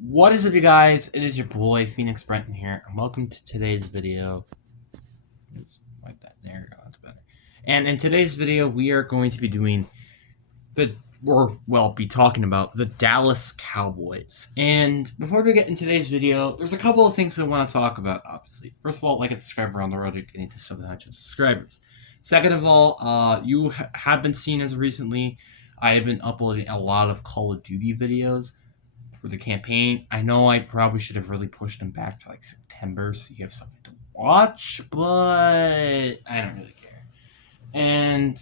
What is up, you guys? It is your boy Phoenix Brenton here, and welcome to today's video. Just wipe that. There you go. That's better. And in today's video, we are going to be doing be talking about the Dallas Cowboys. And before we get into today's video, there's a couple of things I want to talk about. Obviously, first of all, like and subscribe around the road to getting to 700 subscribers. Second of all, you have been seeing as recently, I have been uploading a lot of Call of Duty videos for the campaign. I know I probably should have really pushed them back to like September so you have something to watch, but I don't really care. And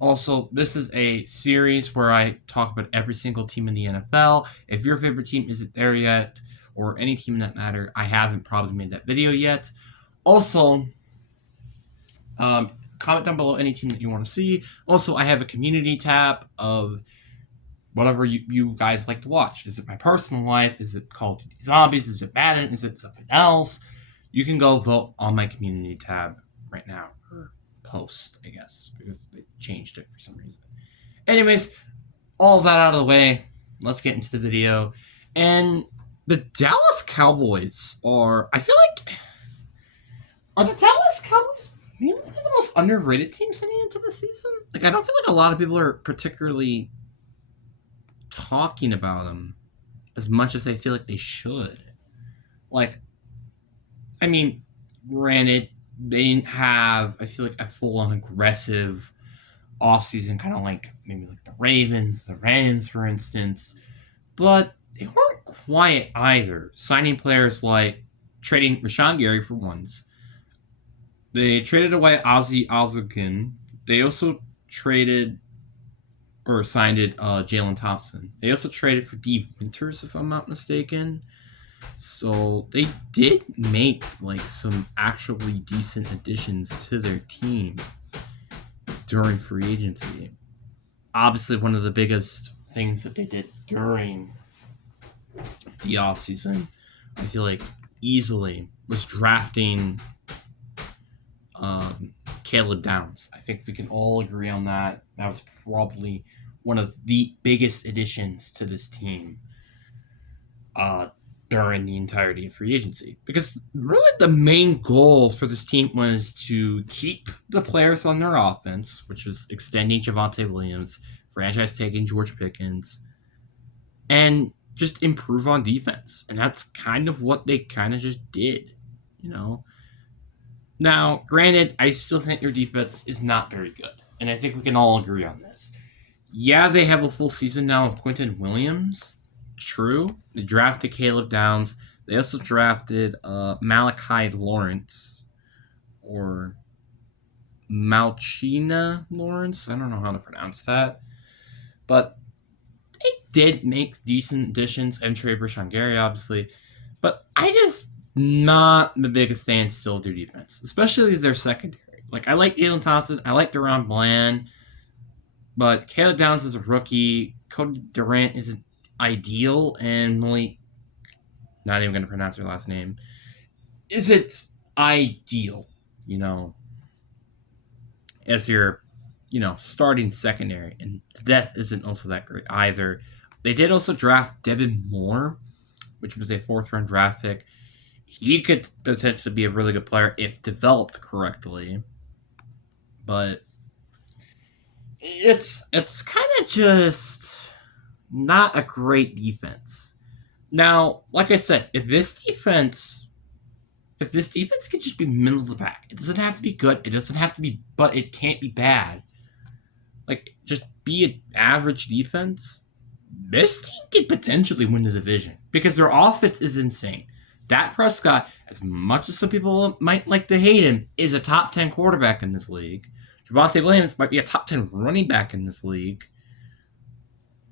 also, this is a series where I talk about every single team in the NFL. If your favorite team isn't there yet, or any team in that matter, I haven't probably made that video yet. Also, comment down below any team that you want to see. Also, I have a community tab of whatever you guys like to watch. Is it my personal life? Is it Call of Duty Zombies? Is it Madden? Is it something else? You can go vote on my community tab right now. Or post, I guess, because they changed it for some reason. Anyways, all that out of the way, let's get into the video. And the Dallas Cowboys are the Dallas Cowboys maybe one of the most underrated teams heading into the season? Like, I don't feel like a lot of people are particularly talking about them as much as they feel like they should. Like, I mean, granted, they didn't have, I feel like, a full-on aggressive offseason, kind of like maybe like the Ravens, the Rams, for instance, but they weren't quiet either. Signing players like trading Rashawn Gary for ones. They traded away Ozzie Osgood. They also traded or signed it Jalen Thompson. They also traded for Dee Winters, if I'm not mistaken. So they did make like some actually decent additions to their team during free agency. Obviously, one of the biggest things that they did during the offseason, I feel like easily, was drafting Caleb Downs. I think we can all agree on that. That was probably one of the biggest additions to this team during the entirety of free agency. Because really the main goal for this team was to keep the players on their offense, which was extending Javonte Williams, franchise tagging George Pickens, and just improve on defense. And that's kind of what they kind of just did, you know? Now, granted, I still think their defense is not very good. And I think we can all agree on this. Yeah, they have a full season now of Quentin Williams. True. They drafted Caleb Downs. They also drafted Malachi Lawrence. Or Malchina Lawrence. I don't know how to pronounce that. But they did make decent additions. And trade Rashawn Gary, obviously. But I just not the biggest fan still of their defense, especially their secondary. Like, I like Jalen Thompson, I like Deron Bland, but Caleb Downs is a rookie. Cody Durant isn't ideal, and Malik, not even going to pronounce her last name, isn't ideal, as your, starting secondary. And depth isn't also that great either. They did also draft Devin Moore, which was a 4th-round draft pick. He could potentially be a really good player if developed correctly. But it's kind of just not a great defense. Now, like I said, if this defense could just be middle of the pack, it doesn't have to be good, but it can't be bad. Like, just be an average defense, this team could potentially win the division because their offense is insane. Dak Prescott, as much as some people might like to hate him, is a top 10 quarterback in this league. Javonte Williams might be a top 10 running back in this league.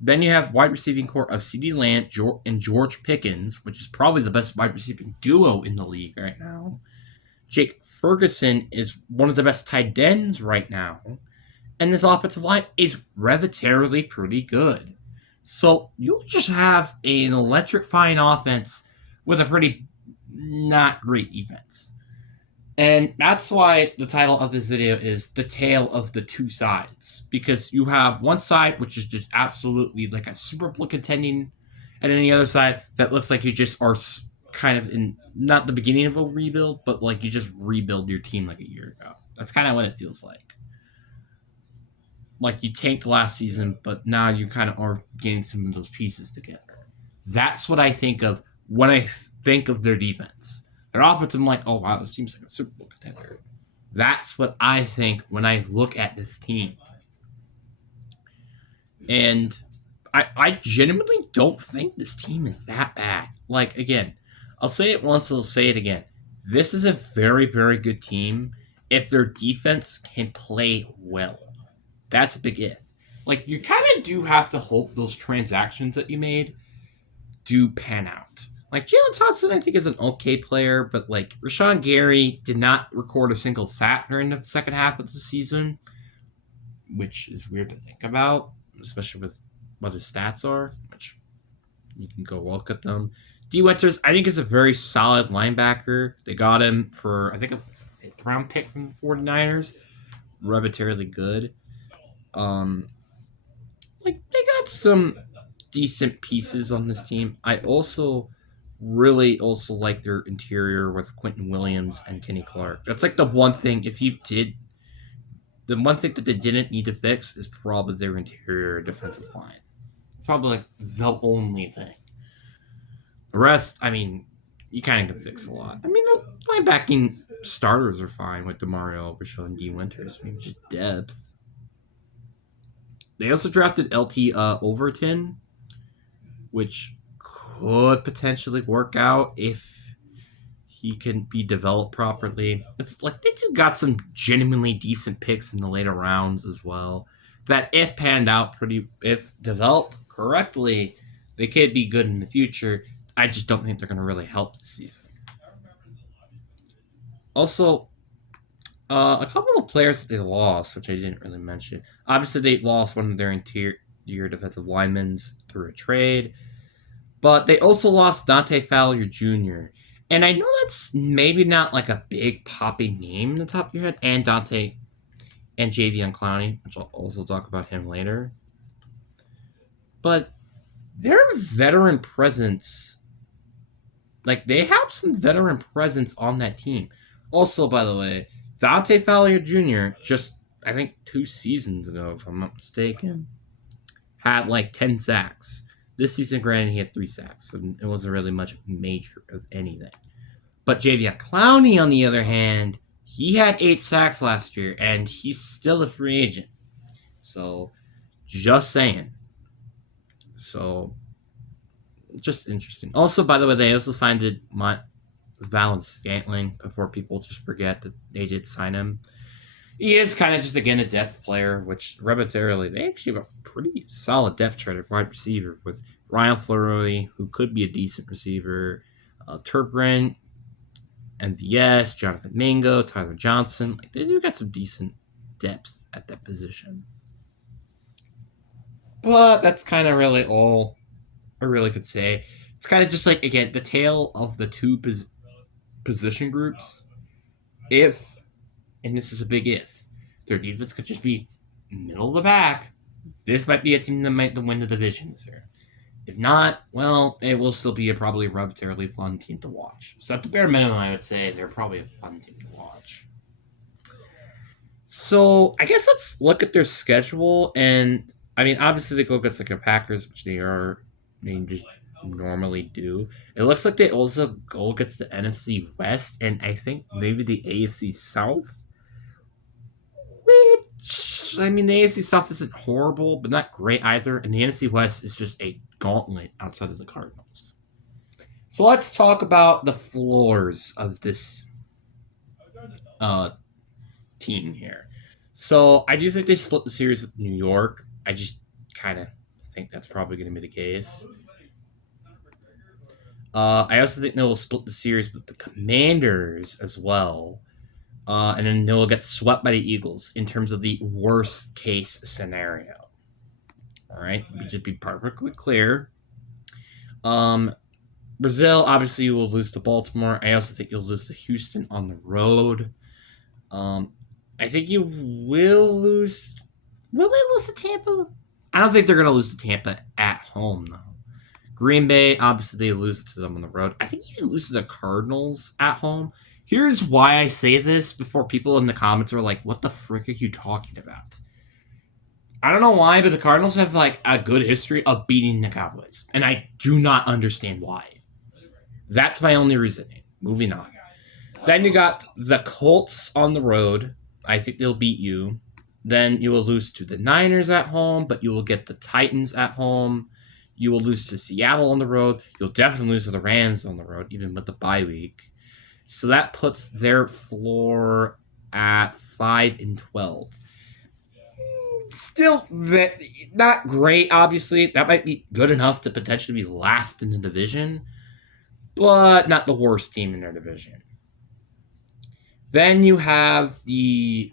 Then you have wide receiving core of CeeDee Lamb and George Pickens, which is probably the best wide receiving duo in the league right now. Jake Ferguson is one of the best tight ends right now. And this offensive line is relatively pretty good. So you'll just have an electrifying offense with a pretty not great defense. And that's why the title of this video is The Tale of the Two Sides. Because you have one side, which is just absolutely like a Super Bowl contending And then the other side, that looks like you just are kind of in not the beginning of a rebuild, but like you just rebuild your team like a year ago. That's kind of what it feels like. Like you tanked last season, but now you kind of are getting some of those pieces together. That's what I think of when I think of their defense. Their offense, I'm like, oh wow, this seems like a Super Bowl contender. That's what I think when I look at this team. And I genuinely don't think this team is that bad. Like, again, I'll say it once, I'll say it again. This is a very, very good team if their defense can play well. That's a big if. Like, you kind of do have to hope those transactions that you made do pan out. Like, Jalen Thompson, I think, is an okay player, but, like, Rashawn Gary did not record a single sack during the second half of the season, which is weird to think about, especially with what his stats are, which you can go look at them. D. Winters, I think, is a very solid linebacker. They got him for, I think it was a 5th round pick from the 49ers. Arbitrarily good. Like, they got some decent pieces on this team. I also really also like their interior with Quentin Williams and Kenny Clark. That's like the one thing, the one thing that they didn't need to fix is probably their interior defensive line. It's probably like the only thing. The rest, I mean, you kind of can fix a lot. I mean, the linebacking starters are fine with DeMario Obershaw and D. Winters. I mean, just depth. They also drafted LT Overton, which could potentially work out if he can be developed properly. It's like they do got some genuinely decent picks in the later rounds as well. That if panned out if developed correctly, they could be good in the future. I just don't think they're going to really help this season. Also, a couple of players that they lost, which I didn't really mention. Obviously, they lost one of their interior defensive linemen through a trade, but they also lost Dante Fowler Jr. And I know that's maybe not like a big popping name in the top of your head, and Dante and Jadeveon Clowney, which I'll also talk about him later. But their veteran presence, like they have some veteran presence on that team. Also, by the way, Dante Fowler Jr. just, I think 2 seasons ago, if I'm not mistaken, had like 10 sacks. This season, granted, he had 3 sacks, so it wasn't really much major of anything. But Jadeveon Clowney, on the other hand, he had 8 sacks last year, and he's still a free agent. So, just saying. So, just interesting. Also, by the way, they also signed Valance Scantling before people just forget that they did sign him. He is kind of just, again, a depth player, which arbitrarily, they actually have a pretty solid depth chart at wide receiver with Ryan Fleury, who could be a decent receiver, Turpin, MVS, Jonathan Mingo, Tyler Johnson. Like, they do got some decent depth at that position. But that's kind of really all I really could say. It's kind of just like, again, the tale of the two position groups. If, and this is a big if, their defense could just be middle of the pack, this might be a team that might win the division this year. If not, well, it will still be a probably relatively fun team to watch. So at the bare minimum, I would say they're probably a fun team to watch. So I guess let's look at their schedule. And I mean, obviously they go against like the Packers, which they just normally do. It looks like they also go against the NFC West and I think maybe the AFC South. Which, I mean, the AFC South isn't horrible, but not great either. And the NFC West is just a gauntlet outside of the Cardinals. So let's talk about the floors of this team here. So I do think they split the series with New York. I just kind of think that's probably going to be the case. I also think they'll split the series with the Commanders as well. And then they'll get swept by the Eagles in terms of the worst case scenario. All right, let me just be perfectly clear. Brazil, obviously, you will lose to Baltimore. I also think you'll lose to Houston on the road. I think you will lose. Will they lose to Tampa? I don't think they're going to lose to Tampa at home, though. Green Bay, obviously, they lose to them on the road. I think you can lose to the Cardinals at home. Here's why I say this before people in the comments are like, what the frick are you talking about? I don't know why, but the Cardinals have like a good history of beating the Cowboys. And I do not understand why. That's my only reasoning. Moving on. Then you got the Colts on the road. I think they'll beat you. Then you will lose to the Niners at home, but you will get the Titans at home. You will lose to Seattle on the road. You'll definitely lose to the Rams on the road, even with the bye week. So that puts their floor at 5-12. Still not great, obviously. That might be good enough to potentially be last in the division, but not the worst team in their division. Then you have the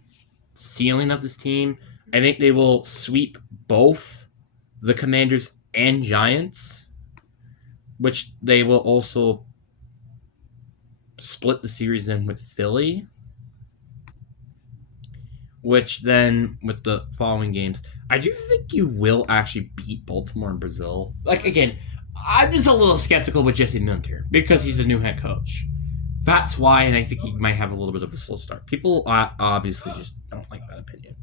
ceiling of this team. I think they will sweep both the Commanders and Giants, which they will also split the series in with Philly, which then with the following games, I do think you will actually beat Baltimore and Brazil. Like, again, I'm just a little skeptical with Jesse Minter because he's a new head coach. That's why, and I think he might have a little bit of a slow start. People obviously just don't like that opinion.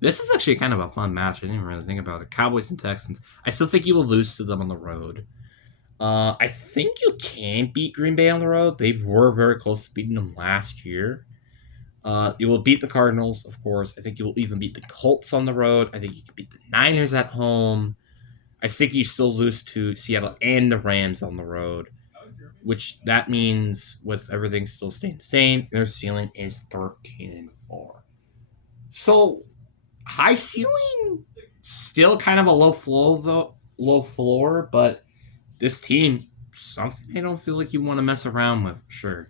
This is actually kind of a fun match. I didn't even really think about it. Cowboys and Texans. I still think you will lose to them on the road. I think you can beat Green Bay on the road. They were very close to beating them last year. You will beat the Cardinals, of course. I think you will even beat the Colts on the road. I think you can beat the Niners at home. I think you still lose to Seattle and the Rams on the road, which that means with everything still staying the same, their ceiling is 13-4. So high ceiling, still kind of a low floor, but this team, something I don't feel like you want to mess around with, sure.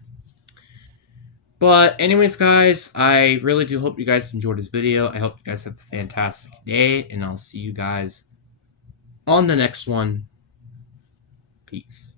But anyways, guys, I really do hope you guys enjoyed this video. I hope you guys have a fantastic day, and I'll see you guys on the next one. Peace.